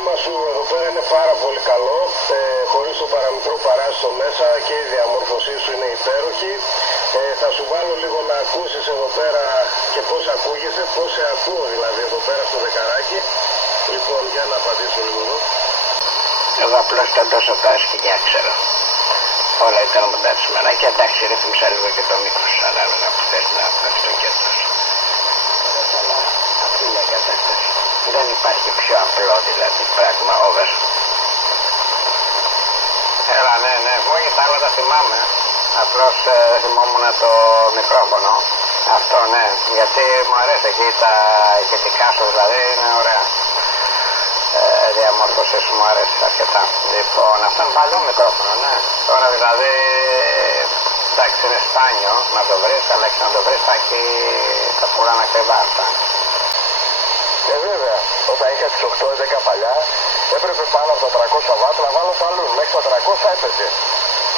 κλίμα σου εδώ πέρα είναι πάρα πολύ καλό, χωρίς το παραμικρό παράσιτο μέσα και η διαμόρφωσή σου είναι υπέροχη. Θα σου βάλω λίγο να ακούσεις εδώ πέρα και πώς ακούγεσαι, πώς σε ακούω δηλαδή εδώ πέρα στο δεκαράκι. Λοιπόν, για να απαντήσω λίγο εδώ. Εγώ απλώς ήταν τόσο τα σκηνιά, ξέρω. Όλα ήταν μονταρισμένα και εντάξει ρύθμισα λίγο και το μήκος ανάλογα που θες να πέφτει το κέντρο. Αλλά αυτή είναι η κατάσταση. Δεν υπάρχει πιο απλό δηλαδή πράγμα over. Έλα ναι, εγώ και τα άλλα τα θυμάμαι. Απλώς θυμόμουν το μικρόφωνο. Αυτό ναι, γιατί μου αρέσει εκεί τα ηχητικά σου δηλαδή είναι ωραία. Διαμόρφωσες μου αρέσει αρκετά. Λοιπόν, αυτό είναι παλιό μικρόφωνο, ναι. Τώρα δηλαδή, εντάξει είναι σπάνιο να το βρεις, αλλά και να το βρεις θα πουλάνε ακριβά αυτά. Βέβαια, όταν είχα τις 8-10 παλιά, έπρεπε πάνω από τα 300 βάτ να βάλω παλού. Μέχρι τα 300 έπαιζε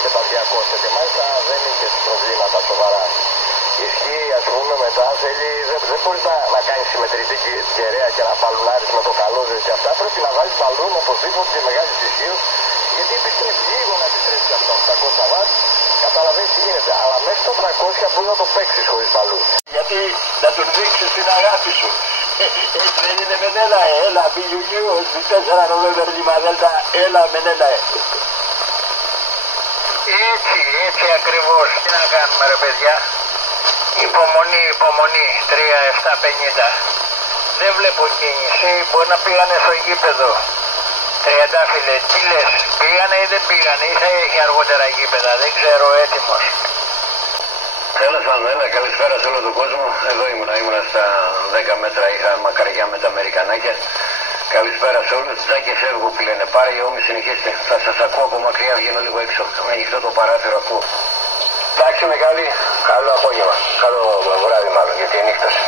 και τα 200 και μάλιστα δεν είχε προβλήματα σοβαρά. Ισχύει, ας πούμε, μετά θέλει, δεν μπορείς να κάνεις συμμετρητή κεραία και να παλουνάρεις με το καλώδιο και αυτά. Πρέπει να βάλεις παλούν οπωσδήποτε και μεγάλη ισχύω, γιατί επιστρέφει λίγο να επιστρέψει από τα 800 βάτ. Καταλαβαίνεις τι γίνεται, αλλά μέχρι το 300 μπορεί να το παίξεις χωρίς παλού. Γιατί να τον δείξεις την αγάπη σου. Δεν είναι μενέλα, έλα, πιλιουνιού, S4 November Lima Delta, έλα, μενέλα. Έτσι ακριβώς. Τι να κάνουμε ρε παιδιά. Υπομονή, 3-7-50. Δεν βλέπω κίνηση, μπορεί να πήγανε στο γήπεδο. Τριαντάφυλλε, τι λες, πήγανε ή δεν πήγανε, ή θα έχει αργότερα γήπεδα, δεν ξέρω, έτοιμος. Τέλος πάντων, καλησπέρα σε όλο τον κόσμο. Εδώ ήμουνα στα 10 μέτρα, είχα μακαριά με τα Αμερικανάκια. Καλησπέρα σε όλους. Τζάκι φεύγω που λένε. Πάρε Ιώμη, συνεχίστε. Θα σας ακούω από μακριά, βγαίνω λίγο έξω. Με ανοιχτό το παράθυρο ακούω. Εντάξει μεγάλη, καλό απόγευμα. Καλό βράδυ μάλλον, γιατί νύχτασε.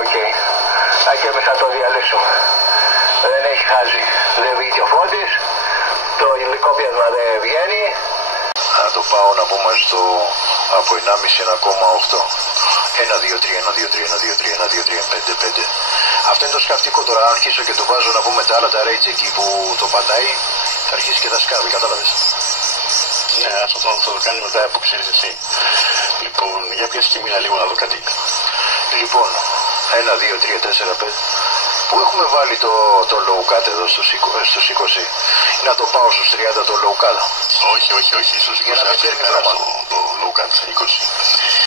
Οκ. Και εμείς θα το διαλύσουμε. Δεν έχει χάσει. Δεν βγήκε ο Φώτης. Το υλικό πιασμα δεν βγαίνει. Θα το πάω να πούμε από 1,5-1,8. 1-2-3, 1-2-3, 1-2-3, 1-2-3, 5-5. Αυτό είναι το σκαφτικό. Τώρα αν αρχίσω και το βάζω να πούμε τα άλλα τα rage εκεί που το πατάει, θα αρχίσει και θα σκάβει, κατάλαβες. Ναι, αυτό θα το κάνει μετά που ξέρεις εσύ. Λοιπόν, για πιάσεις και μήνα λίγο να δω κάτι. Λοιπόν, 1-2-3-4-5. Πού έχουμε βάλει το low cut εδώ στους 20. Να το πάω στους 30 το low cut. Όχι, στους 20 δεν περάσει το low cut 20.